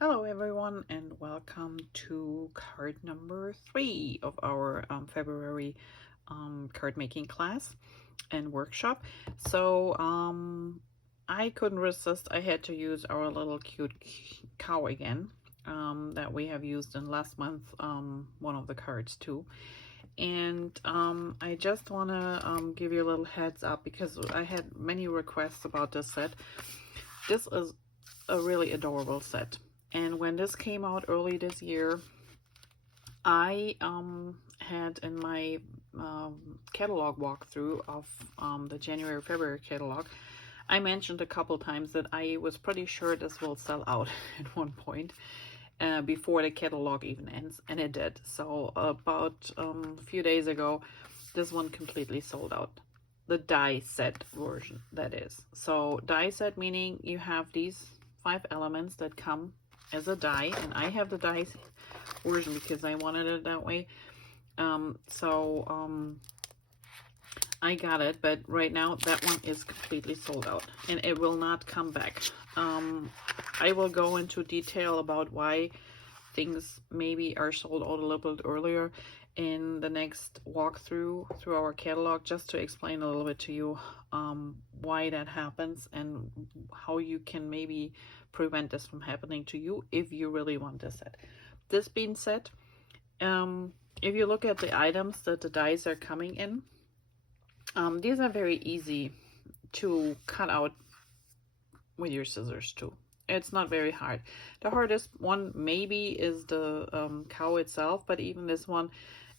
Hello everyone, and welcome to card number 3 of our February card making class and workshop. So I couldn't resist. I had to use our little cute cow again that we have used in last month, one of the cards too. And I just want to give you a little heads up because I had many requests about this set. This is a really adorable set. And when this came out early this year, I had in my catalog walkthrough of the January-February catalog, I mentioned a couple times that I was pretty sure this will sell out at one point before the catalog even ends, and it did. So about a few days ago, this one completely sold out. The die set version, that is. So die set meaning you have these 5 elements that come as a die, and I have the die version because I wanted it that way. I got it, but right now that one is completely sold out and it will not come back. I will go into detail about why things maybe are sold out a little bit earlier in the next walkthrough through our catalog, just to explain a little bit to you why that happens and how you can maybe prevent this from happening to you if you really want this set. This being said, if you look at the items that the dies are coming in, these are very easy to cut out with your scissors too. It's not very hard. The hardest one maybe is the cow itself, but even this one,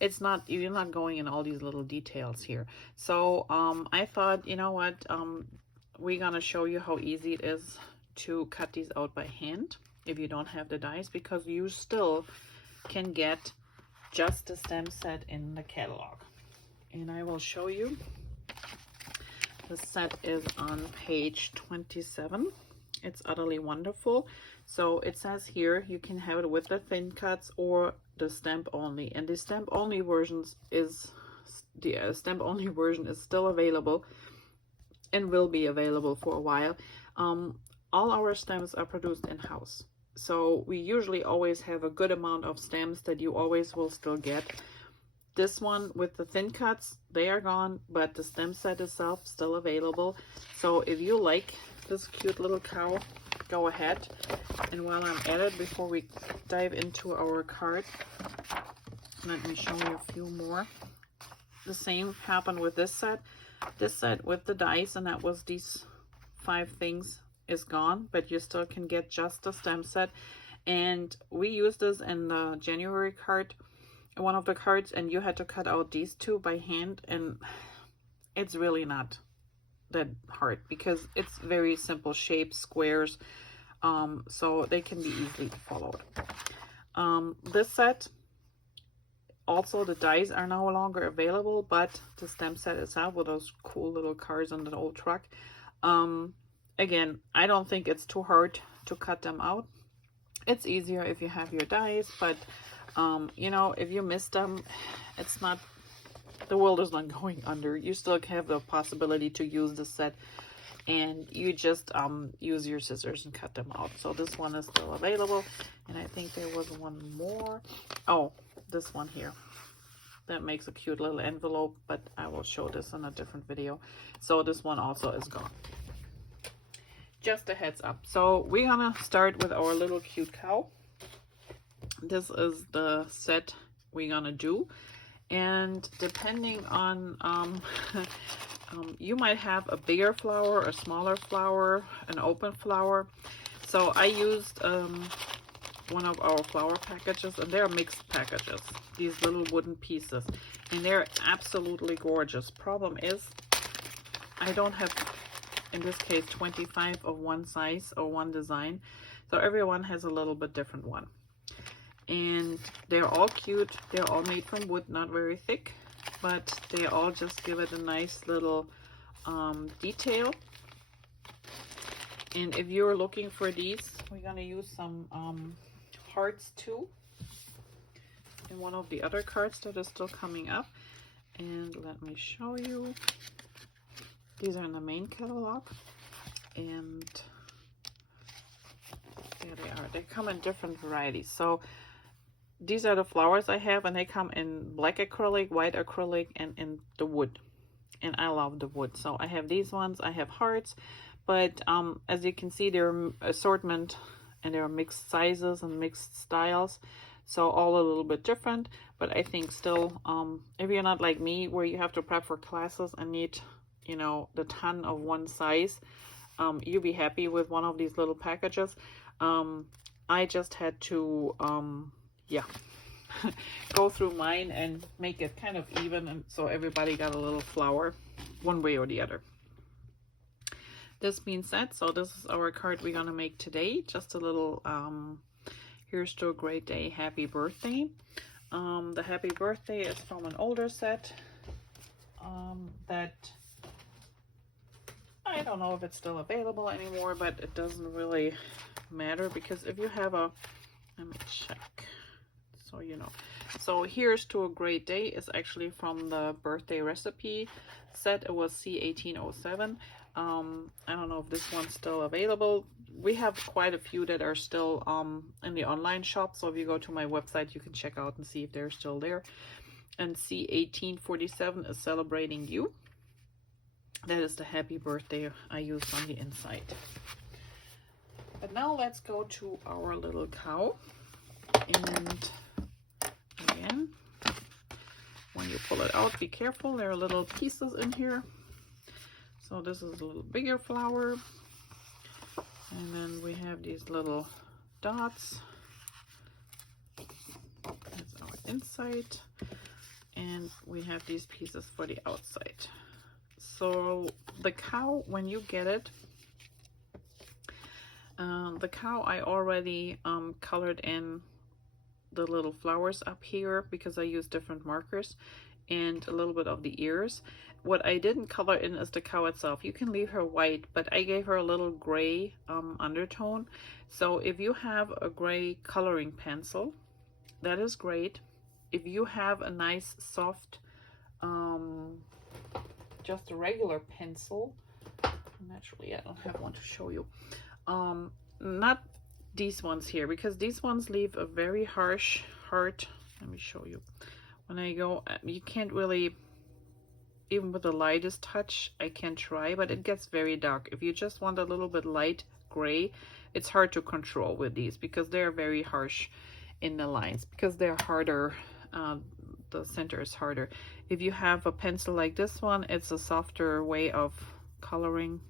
it's not, you're not going in all these little details here. So I thought, you know what, we're gonna show you how easy it is to cut these out by hand if you don't have the dies, because you still can get just the stem set in the catalog. And I will show you. The set is on page 27. It's utterly wonderful. So it says here you can have it with the thin cuts or the stamp only, and the stamp only versions is stamp only version is still available and will be available for a while. All our stamps are produced in-house, so we usually always have a good amount of stamps that you always will still get. This one with the thin cuts, they are gone, but the stamp set itself still available. So if you like this cute little cow, go ahead. And while I'm at it, before we dive into our card, let me show you a few more. The same happened with this set. This set with the dice, and that was these 5 things, is gone, but you still can get just the stamp set. And we used this in the January card, one of the cards, and you had to cut out these 2 by hand, and it's really not that hard because it's very simple shapes, squares, so they can be easily followed. This set also, the dies are no longer available, but the stamp set itself with those cool little cars on the old truck, again, I don't think it's too hard to cut them out. It's easier if you have your dies, but you know, if you miss them, it's not, the world is not going under. You still have the possibility to use the set, and you just use your scissors and cut them out. So this one is still available, and I think there was one more. Oh, this one here. That makes a cute little envelope, but I will show this in a different video. So this one also is gone. Just a heads up. So we're gonna start with our little cute cow. This is the set we're gonna do, and depending on you might have a bigger flower, a smaller flower, an open flower. So I used one of our flower packages, and they're mixed packages, these little wooden pieces, and they're absolutely gorgeous. Problem is, I don't have, in this case, 25 of one size or one design, so everyone has a little bit different one. And they're all cute. They're all made from wood, not very thick, but they all just give it a nice little detail. And if you're looking for these, we're gonna use some hearts too in one of the other cards that is still coming up. And let me show you. These are in the main catalog, and there they are. They come in different varieties. So these are the flowers I have, and they come in black acrylic, white acrylic, and in the wood. And I love the wood. So I have these ones. I have hearts, but as you can see, they're assortment, and there are mixed sizes and mixed styles. So all a little bit different, but I think still, if you're not like me, where you have to prep for classes and need, you know, the ton of one size, you'll be happy with one of these little packages. I just had to, yeah, go through mine and make it kind of even, and so everybody got a little flower one way or the other. This being said, so this is our card we're gonna make today. Just a little, here's to a great day, happy birthday. The happy birthday is from an older set that I don't know if it's still available anymore, but it doesn't really matter, because if you have a, let me check so you know. So here's to a great day is actually from the birthday recipe set. It was C1807. I don't know if this one's still available. We have quite a few that are still in the online shop, so if you go to my website you can check out and see if they're still there. And C1847 is celebrating you. That is the happy birthday I used on the inside. But now let's go to our little cow. And again, when you pull it out, be careful, there are little pieces in here. So this is a little bigger flower, and then we have these little dots. That's our inside, and we have these pieces for the outside. So the cow, when you get it, the cow I already colored in the little flowers up here, because I use different markers, and a little bit of the ears. What I didn't color in is the cow itself. You can leave her white, but I gave her a little gray undertone. So if you have a gray coloring pencil, that is great. If you have a nice soft, just a regular pencil, naturally I don't have one to show you, not these ones here, because these ones leave a very harsh heart. Let me show you. When I go, you can't really, even with the lightest touch, I can try, but it gets very dark. If you just want a little bit light gray, it's hard to control with these, because they're very harsh in the lines, because they're harder, the center is harder. If you have a pencil like this one, it's a softer way of coloring,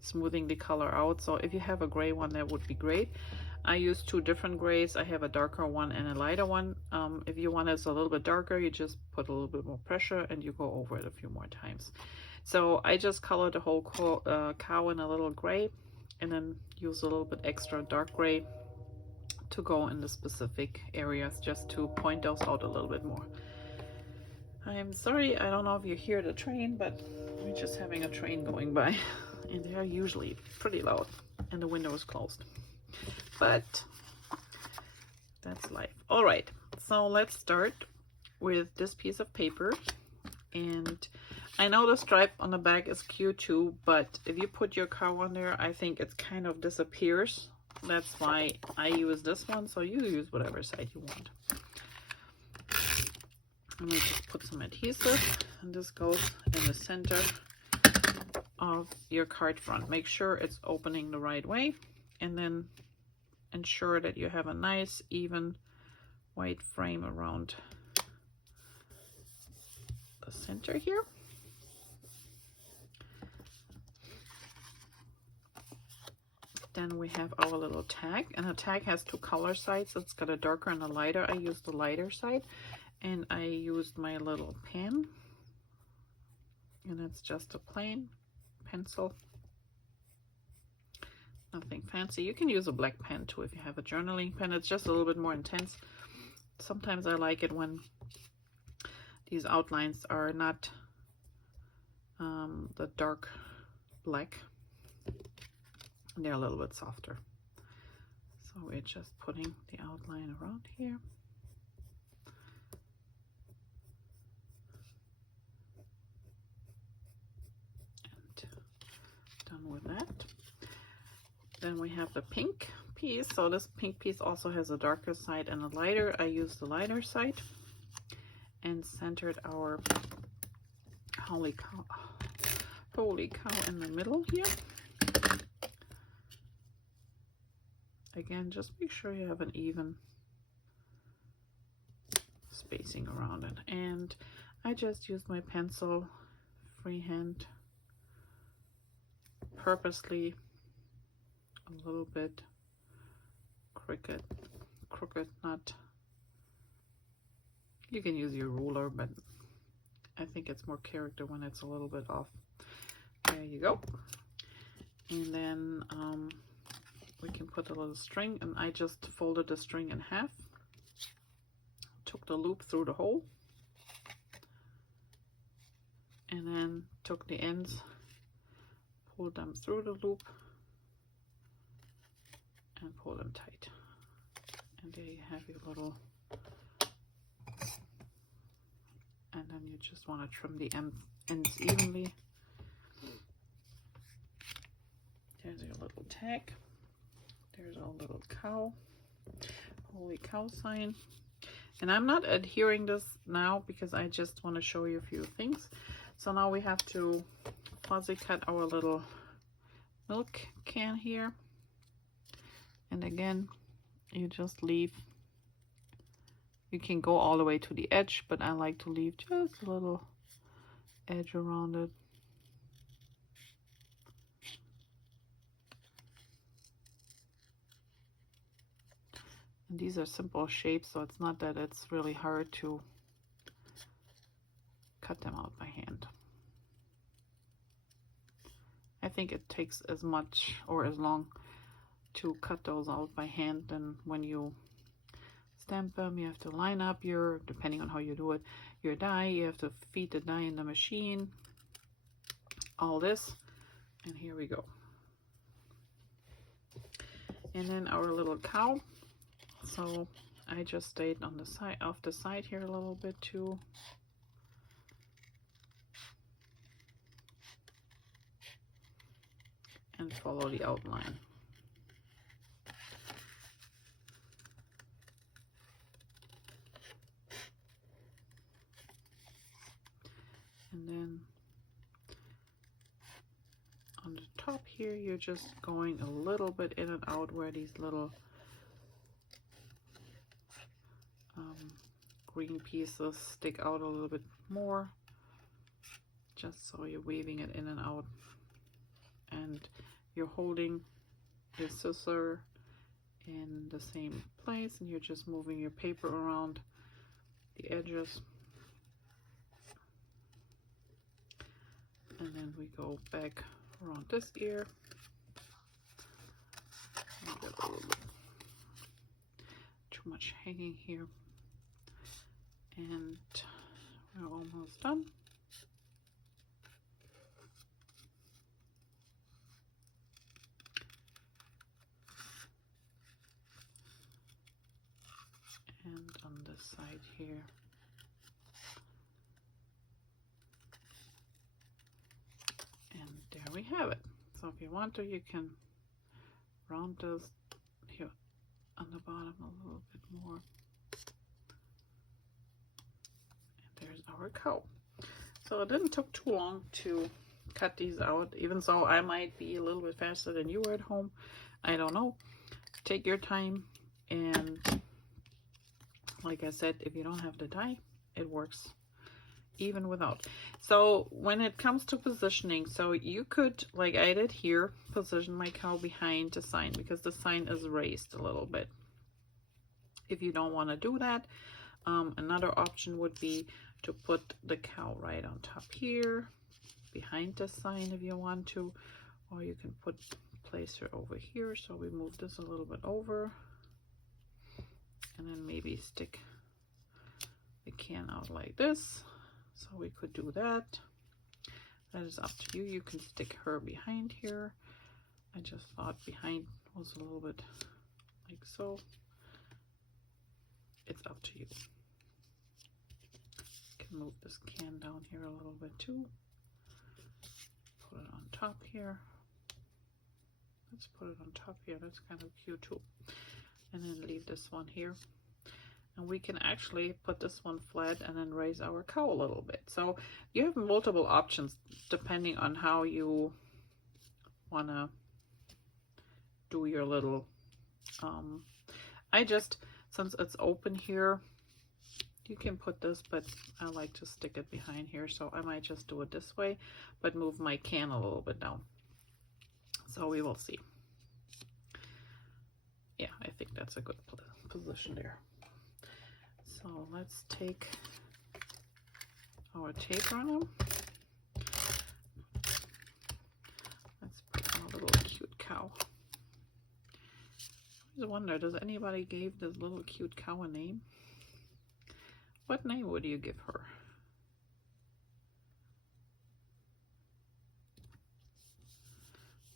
smoothing the color out. So if you have a gray one, that would be great. I use two different grays. I have a darker one and a lighter one. If you want it a little bit darker, you just put a little bit more pressure and you go over it a few more times. So I just colored the whole cow in a little gray, and then use a little bit extra dark gray to go in the specific areas, just to point those out a little bit more. I'm sorry, I don't know if you hear the train, but we're just having a train going by, and they're usually pretty loud, and the window is closed. But that's life. All right, so let's start with this piece of paper. And I know the stripe on the back is cute too, but if you put your cow on there, I think it kind of disappears. That's why I use this one. So you use whatever side you want. I'm going to just put some adhesive, and this goes in the center of your card front. Make sure it's opening the right way, and then ensure that you have a nice even white frame around the center here. Then we have our little tag, and the tag has two color sides. It's got a darker and a lighter. I used the lighter side, and I used my little pen, and it's just a plain pencil. Nothing fancy. You can use a black pen too if you have a journaling pen. It's just a little bit more intense. Sometimes I like it when these outlines are not the dark black. They're a little bit softer. So we're just putting the outline around here. And done with that. Then we have the pink piece. So this pink piece also has a darker side and a lighter. I used the lighter side and centered our holy cow in the middle here. Again, just make sure you have an even spacing around it. And I just used my pencil freehand, purposely a little bit crooked, not, you can use your ruler, but I think it's more character when it's a little bit off. There you go. And then we can put a little string, and I just folded the string in half, took the loop through the hole, and then took the ends, pulled them through the loop, and pull them tight. And there you have your little, and then you just want to trim the ends evenly. There's your little tag. There's our little cow, holy cow sign. And I'm not adhering this now because I just want to show you a few things. So now we have to fuzzy cut our little milk can here. And again, you just leave, you can go all the way to the edge, but I like to leave just a little edge around it. And these are simple shapes, so it's not that it's really hard to cut them out by hand. I think it takes as much or as long to cut those out by hand than when you stamp them. You have to line up your, depending on how you do it, your die. You have to feed the die in the machine, all this, and here we go. And then our little cow. So I just stayed on the side, off the side here a little bit too. And follow the outline. And then on the top here, you're just going a little bit in and out where these little green pieces stick out a little bit more, just so you're weaving it in and out, and you're holding your scissor in the same place, and you're just moving your paper around the edges. And then we go back around this ear. Got a little bit too much hanging here. And we're almost done. And on this side here. And there we have it. So if you want to, you can round this here on the bottom a little bit more. There's our cow. So it didn't take too long to cut these out, even though I might be a little bit faster than you were at home. I don't know. Take your time, and like I said, if you don't have the die, it works even without. So when it comes to positioning, so you could, like I did here, position my cow behind the sign because the sign is raised a little bit. If you don't want to do that, another option would be to put the cow right on top here, behind the sign if you want to, or you can place her over here. So we move this a little bit over, and then maybe stick the can out like this. So we could do that. That is up to you. You can stick her behind here. I just thought behind was a little bit like so. It's up to you. Move this can down here a little bit too. Put it on top here. Let's put it on top here. That's kind of cute too. And then leave this one here. And we can actually put this one flat and then raise our cow a little bit. So you have multiple options depending on how you want to do your little, I just, since it's open here, you can put this, but I like to stick it behind here. So I might just do it this way, but move my can a little bit down. So we will see. Yeah, I think that's a good position there. So let's take our tape runner. Let's put our little cute cow. I just wonder, does anybody give this little cute cow a name? What name would you give her?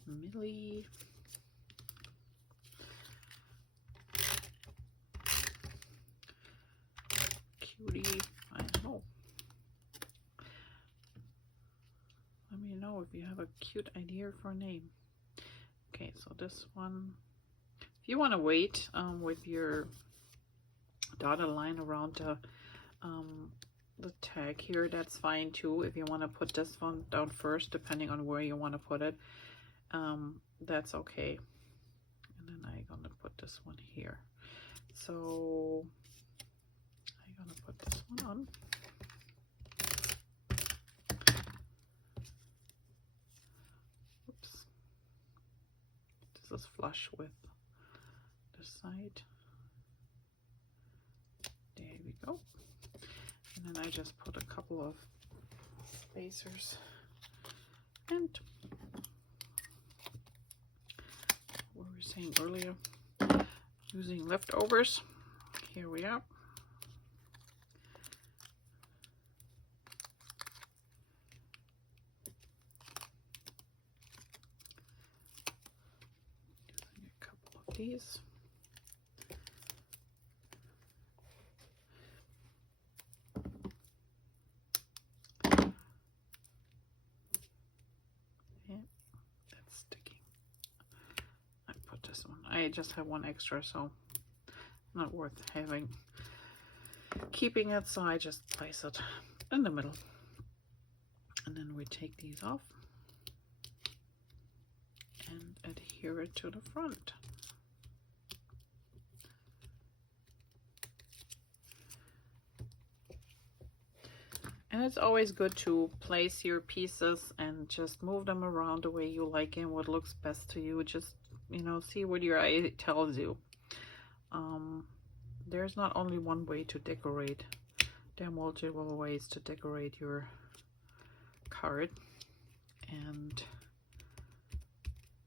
Millie. Cutie. I don't know. Let me know if you have a cute idea for a name. Okay, so this one, if you want to wait with your dotted line around the tag here, that's fine too. If you want to put this one down first, depending on where you want to put it, that's okay. And then I'm gonna put this one here. So I'm gonna put this one on. Oops. This is flush with this side. There we go. And then I just put a couple of spacers and what we were saying earlier, using leftovers. Here we are. Using a couple of these. I just have one extra, so not worth keeping it, so I just place it in the middle. And then we take these off and adhere it to the front. And it's always good to place your pieces and just move them around the way you like and what looks best to you. Just, you know, see what your eye tells you. There's not only one way to decorate. There are multiple ways to decorate your card. And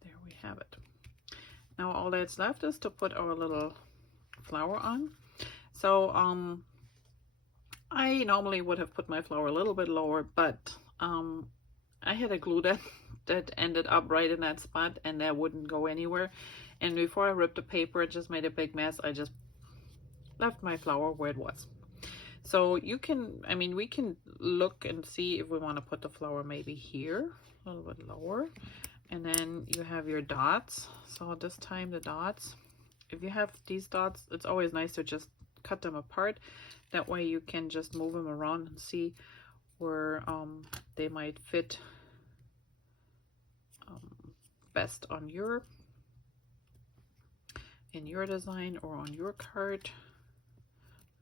there we have it. Now all that's left is to put our little flower on. So I normally would have put my flower a little bit lower, but I had a glue that ended up right in that spot, and that wouldn't go anywhere. And before I ripped the paper, it just made a big mess. I just left my flower where it was. So you can, I mean, we can look and see if we want to put the flower maybe here, a little bit lower. And then you have your dots. So this time the dots, if you have these dots, it's always nice to just cut them apart. That way you can just move them around and see where they might fit best on in your design or on your card.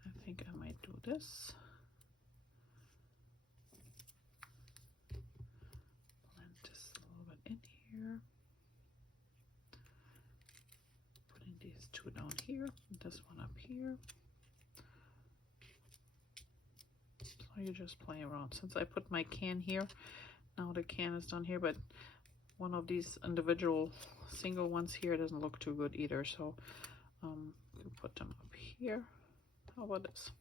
I think I might do this. Blend this a little bit in here. Putting these two down here, this one up here. So you just play around. Since I put my can here, now the can is done here, but one of these individual single ones here doesn't look too good either, so you can put them up here. How about this?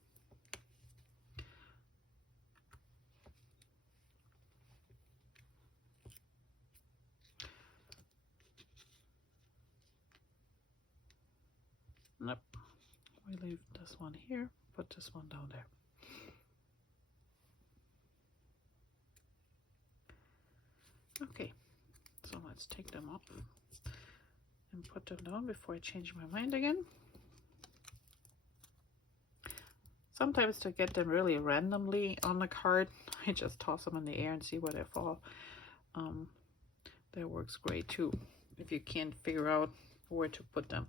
Nope. We leave this one here, put this one down there. Okay, so let's take them off. and put them down before I change my mind again. Sometimes to get them really randomly on the card, I just toss them in the air and see where they fall. That works great too, if you can't figure out where to put them.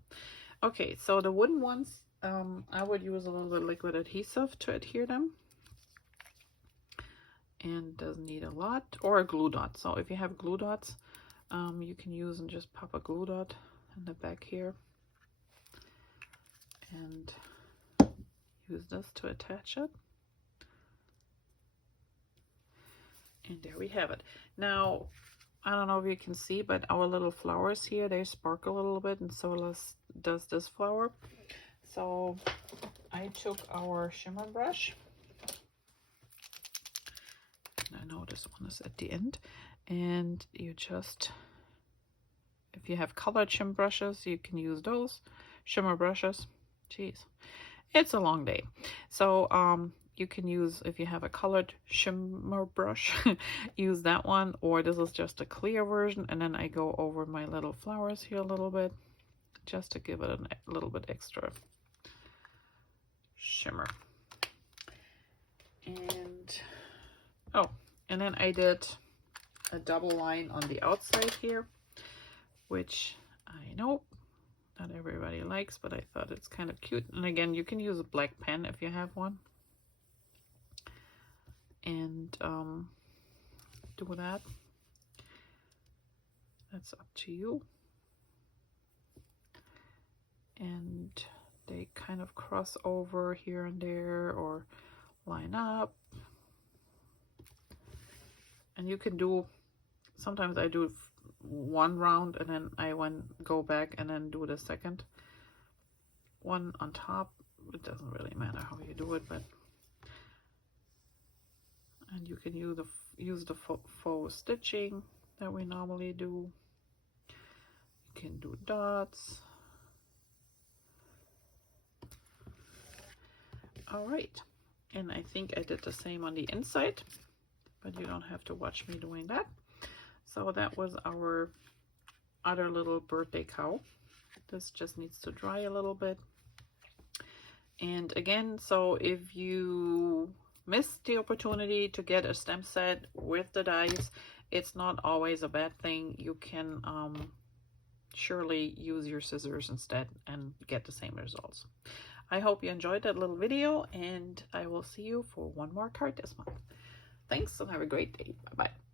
Okay, so the wooden ones, I would use a little bit of liquid adhesive to adhere them. And doesn't need a lot, or a glue dot. So if you have glue dots, you can use and just pop a glue dot in the back here. And use this to attach it. And there we have it. Now, I don't know if you can see, but our little flowers here, they sparkle a little bit, and so does this flower. So I took our shimmer brush. I know this one is at the end. And you just, if you have colored shimmer brushes, you can use those. Shimmer brushes. Jeez. It's a long day. So you can use, if you have a colored shimmer brush, use that one, or this is just a clear version, and then I go over my little flowers here a little bit just to give it a little bit extra shimmer. And oh, and then I did a double line on the outside here, which I know not everybody likes, but I thought it's kind of cute. And again, you can use a black pen if you have one. And do that. That's up to you. And they kind of cross over here and there or line up. And you can do, sometimes I do one round and then I go back and then do the second one on top. It doesn't really matter how you do it, but and you can use the faux stitching that we normally do. You can do dots. All right, and I think I did the same on the inside, but you don't have to watch me doing that. So that was our other little birthday cow. This just needs to dry a little bit. And again, so if you missed the opportunity to get a stamp set with the dies, it's not always a bad thing. You can surely use your scissors instead and get the same results. I hope you enjoyed that little video, and I will see you for one more card this month. Thanks, and have a great day. Bye-bye.